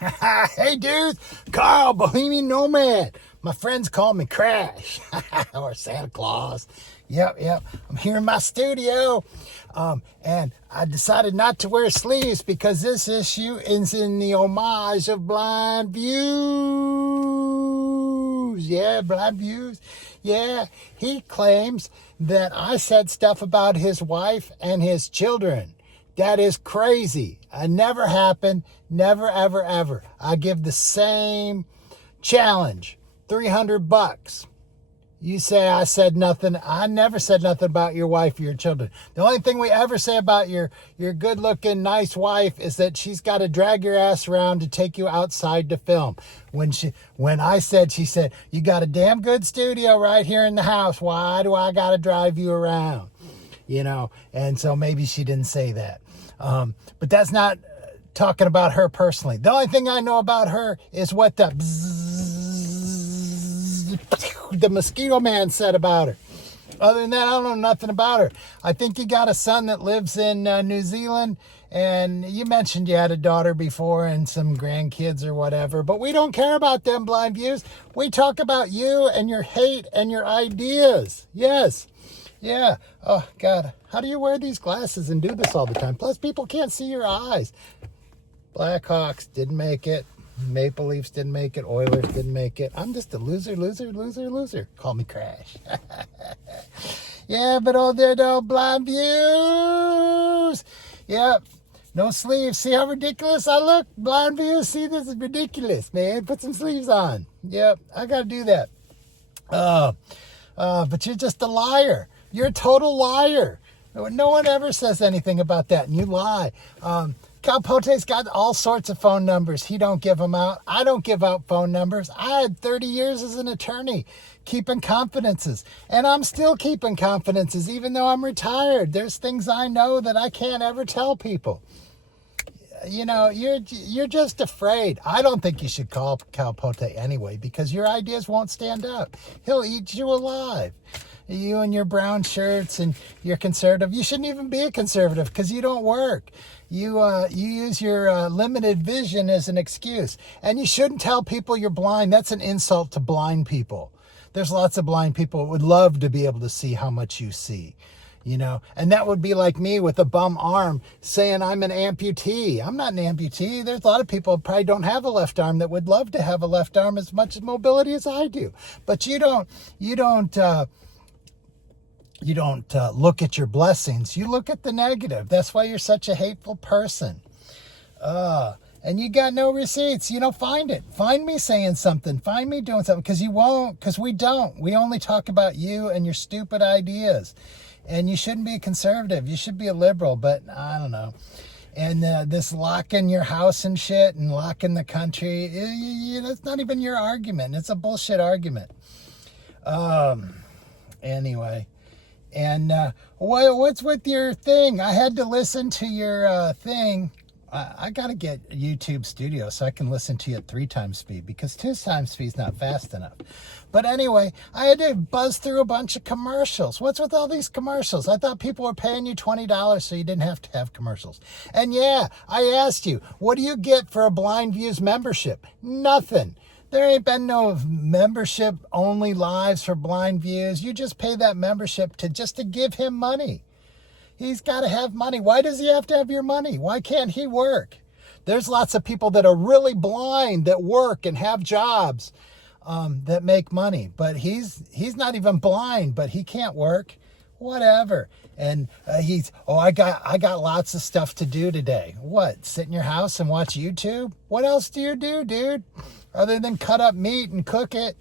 Hey, dudes, Karl-Bohemian nomad. My friends call me Crash or Santa Claus. Yep. I'm here in my studio. And I decided not to wear sleeves because this issue is in the homage of Blind Views. Yeah, Blind Views. Yeah, he claims that I said stuff about his wife and his children. That is crazy. It never happened. Never, ever, ever. I give the same challenge. $300. You say I said nothing. I never said nothing about your wife or your children. The only thing we ever say about your good-looking, nice wife is that she's got to drag your ass around to take you outside to film. When I said, she said, you got a damn good studio right here in the house. Why do I got to drive you around? You know, and so maybe she didn't say that. But that's not talking about her personally. The only thing I know about her is what the mosquito man said about her. Other than that, I don't know nothing about her. I think you got a son that lives in New Zealand, and you mentioned you had a daughter before and some grandkids or whatever, but we don't care about them, Blind Views. We talk about you and your hate and your ideas. Yes. Yeah. Oh, God. How do you wear these glasses and do this all the time? Plus, people can't see your eyes. Blackhawks didn't make it. Maple Leafs didn't make it. Oilers didn't make it. I'm just a loser. Call me Crash. Yeah, but they're no Blind Views. Yep. No sleeves. See how ridiculous I look? Blind Views. See, this is ridiculous, man. Put some sleeves on. Yep. I got to do that. But you're just a liar. You're a total liar. No one ever says anything about that, and you lie. Calpote's got all sorts of phone numbers. He don't give them out. I don't give out phone numbers. I had 30 years as an attorney keeping confidences, and I'm still keeping confidences even though I'm retired. There's things I know that I can't ever tell people. You know, you're just afraid. I don't think you should call Calpote anyway because your ideas won't stand up. He'll eat you alive. You and your brown shirts and you're conservative. You shouldn't even be a conservative because you don't work. You use your limited vision as an excuse. And you shouldn't tell people you're blind. That's an insult to blind people. There's lots of blind people who would love to be able to see how much you see. You know, and that would be like me with a bum arm saying I'm an amputee. I'm not an amputee. There's a lot of people who probably don't have a left arm that would love to have a left arm as much mobility as I do. But you don't look at your blessings. You look at the negative. That's why you're such a hateful person. And you got no receipts. You know, find it. Find me saying something. Find me doing something because you won't, because we don't. We only talk about you and your stupid ideas. And you shouldn't be a conservative. You should be a liberal, but I don't know. And this locking your house and shit and locking the country, that's not even your argument. It's a bullshit argument. Anyway. And what's with your thing? I had to listen to your thing. I got to get YouTube Studio so I can listen to you at 3 times speed because 2 times speed is not fast enough. But anyway, I had to buzz through a bunch of commercials. What's with all these commercials? I thought people were paying you $20 so you didn't have to have commercials. And yeah, I asked you, what do you get for a Blind Views membership? Nothing. There ain't been no membership only lives for Blind Views. You just pay that membership to give him money. He's got to have money. Why does he have to have your money? Why can't he work? There's lots of people that are really blind that work and have jobs that make money. But he's not even blind, but he can't work. Whatever. And I got lots of stuff to do today. What? Sit in your house and watch YouTube? What else do you do, dude? Other than cut up meat and cook it.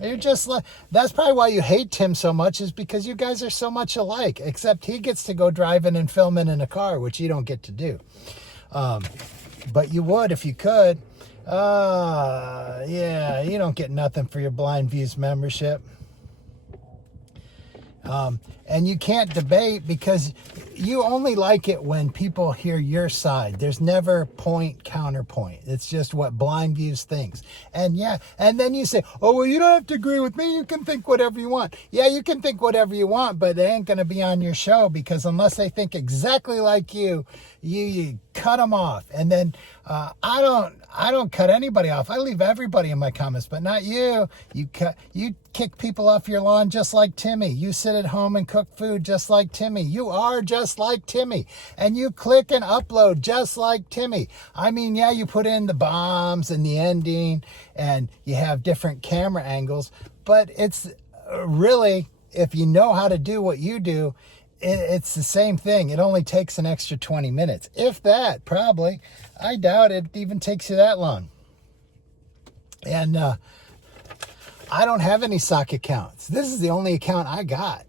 You're just like, that's probably why you hate Tim so much, is because you guys are so much alike, except he gets to go driving and filming in a car, which you don't get to do. But you would if you could. Yeah, you don't get nothing for your Blind Views membership. And you can't debate because you only like it when people hear your side. There's never counterpoint. It's just what Blind Views thinks. And yeah, and then you say, oh, well, you don't have to agree with me. You can think whatever you want. Yeah, you can think whatever you want, but they ain't going to be on your show because unless they think exactly like you cut them off. And then I I don't cut anybody off. I leave everybody in my comments, but not you. You kick people off your lawn just like Timmy. You sit at home and cook food just like Timmy. You are just like Timmy. And you click and upload just like Timmy. I mean, yeah, you put in the bombs and the ending and you have different camera angles, but it's really, if you know how to do what you do, it's the same thing. It only takes an extra 20 minutes. If that, probably. I doubt it even takes you that long. And I don't have any sock accounts. This is the only account I got.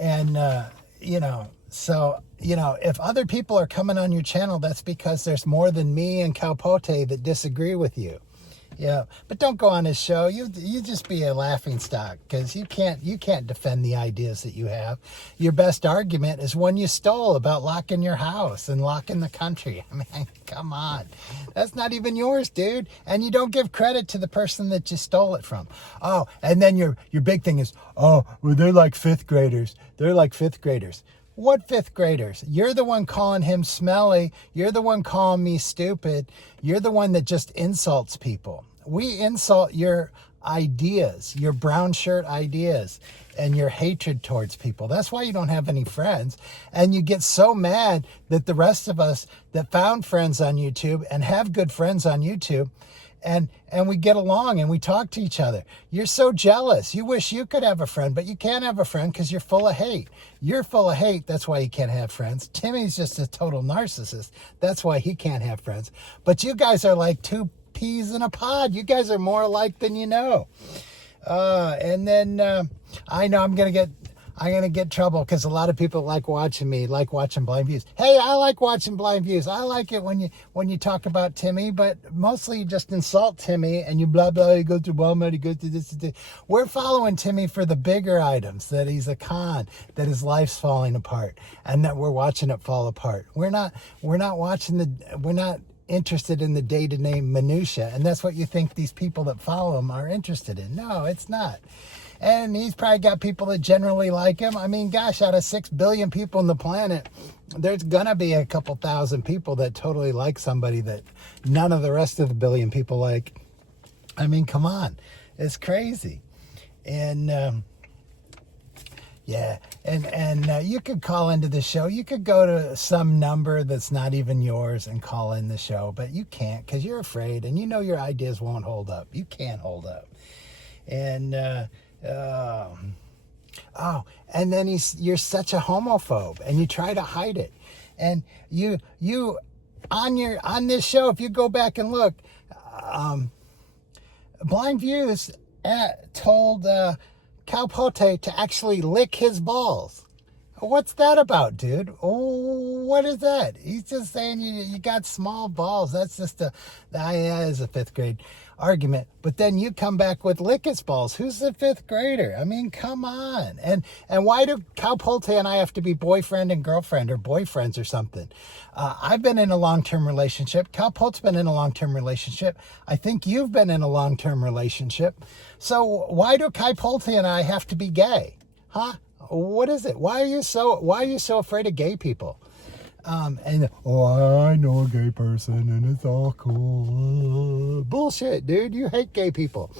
And, so, if other people are coming on your channel, that's because there's more than me and Karl-Pote that disagree with you. Yeah, but don't go on his show. You just be a laughing stock, because you can't defend the ideas that you have. Your best argument is one you stole about locking your house and locking the country. I mean, come on. That's not even yours, dude. And you don't give credit to the person that you stole it from. Oh, and then your big thing is, oh, well, they're like fifth graders. They're like fifth graders. What fifth graders? You're the one calling him smelly. You're the one calling me stupid. You're the one that just insults people. We insult your ideas, your brown shirt ideas, and your hatred towards people. That's why you don't have any friends. And you get so mad that the rest of us that found friends on YouTube and have good friends on YouTube, and we get along and we talk to each other. You're so jealous. You wish you could have a friend, but you can't have a friend because you're full of hate. You're full of hate. That's why you can't have friends. Timmy's just a total narcissist. That's why he can't have friends. But you guys are like two peas in a pod. You guys are more alike than you know. And then I know I'm gonna get trouble because a lot of people like watching me, like watching Blind Views. Hey, I like watching Blind Views. I like it when you talk about Timmy, but mostly you just insult Timmy and you blah blah. He goes to Walmart. He goes to this. We're following Timmy for the bigger items, that he's a con, that his life's falling apart, and that we're watching it fall apart. We're not interested in the day-to-day minutia, and that's what you think these people that follow him are interested in. No, it's not. And he's probably got people that generally like him. I mean, gosh, out of 6 billion people on the planet, there's gonna be a couple thousand people that totally like somebody that none of the rest of the billion people like. I mean, come on, it's crazy. And yeah, and you could call into the show. You could go to some number that's not even yours and call in the show, but you can't because you're afraid and you know your ideas won't hold up. You can't hold up. And and then you're such a homophobe and you try to hide it. And you on this show, if you go back and look, Blind Views told Karl-Pote to actually lick his balls. What's that about, dude? Oh, what is that? He's just saying you got small balls. That's just that is a fifth grade argument. But then you come back with lick his balls. Who's the fifth grader? I mean, come on. And why do Karl-Pote and I have to be boyfriend and girlfriend or boyfriends or something? I've been in a long-term relationship. Karl-Pote's been in a long-term relationship. I think you've been in a long-term relationship. So why do Karl-Pote and I have to be gay? Huh? What is it? Why are you so afraid of gay people? I know a gay person and it's all cool. Bullshit, dude. You hate gay people.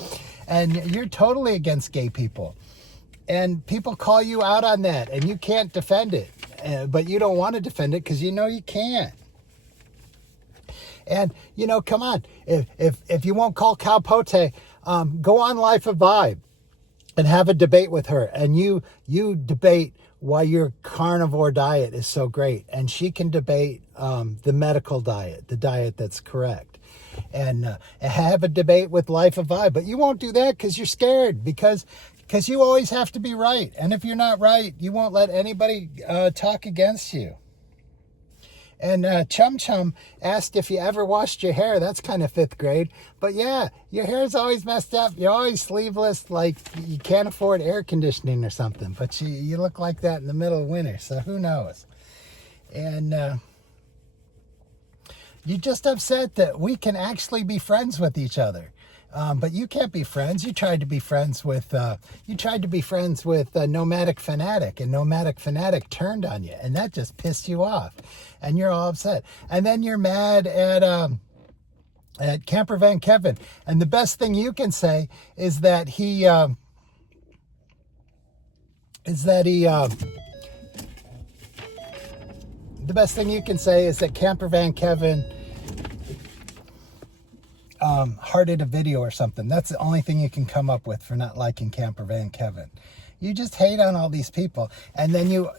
And you're totally against gay people. And people call you out on that and you can't defend it. But you don't want to defend it because you know you can't. And, come on. If you won't call Karl-Pote, go on Life of Vibe and have a debate with her. And you debate why your carnivore diet is so great. And she can debate the medical diet, the diet that's correct. And have a debate with Life of Vibe. But you won't do that because you're scared. Because you always have to be right. And if you're not right, you won't let anybody talk against you. And Chum Chum asked if you ever washed your hair. That's kind of fifth grade. But yeah, your hair's always messed up. You're always sleeveless, like you can't afford air conditioning or something. But you look like that in the middle of winter, so who knows? And you're just upset that we can actually be friends with each other. But you can't be friends. You tried to be friends with Nomadic Fanatic, and Nomadic Fanatic turned on you, and that just pissed you off, and you're all upset. And then you're mad at at Camper Van Kevin. And the best thing you can say is that the best thing you can say is that Camper Van Kevin hearted a video or something. That's the only thing you can come up with for not liking Camper Van Kevin. You just hate on all these people, and then you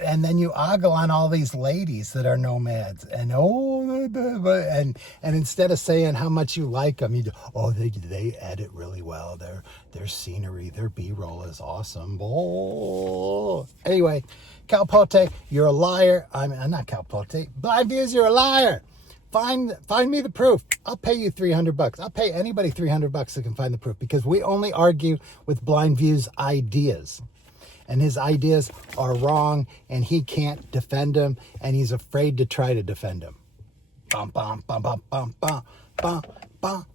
ogle on all these ladies that are nomads, and and instead of saying how much you like them, you do, they edit really well. Their scenery, their B-roll is awesome. Oh. Anyway, Karl-Pote, you're a liar. I'm not Karl-Pote. Blind Views, you're a liar. Find me the proof. I'll pay you $300. I'll pay anybody $300 that can find the proof, because we only argue with Blind View's ideas. And his ideas are wrong, and he can't defend them, and he's afraid to try to defend them. Bum, bum, bum, bum, bum, bum, bum, bum.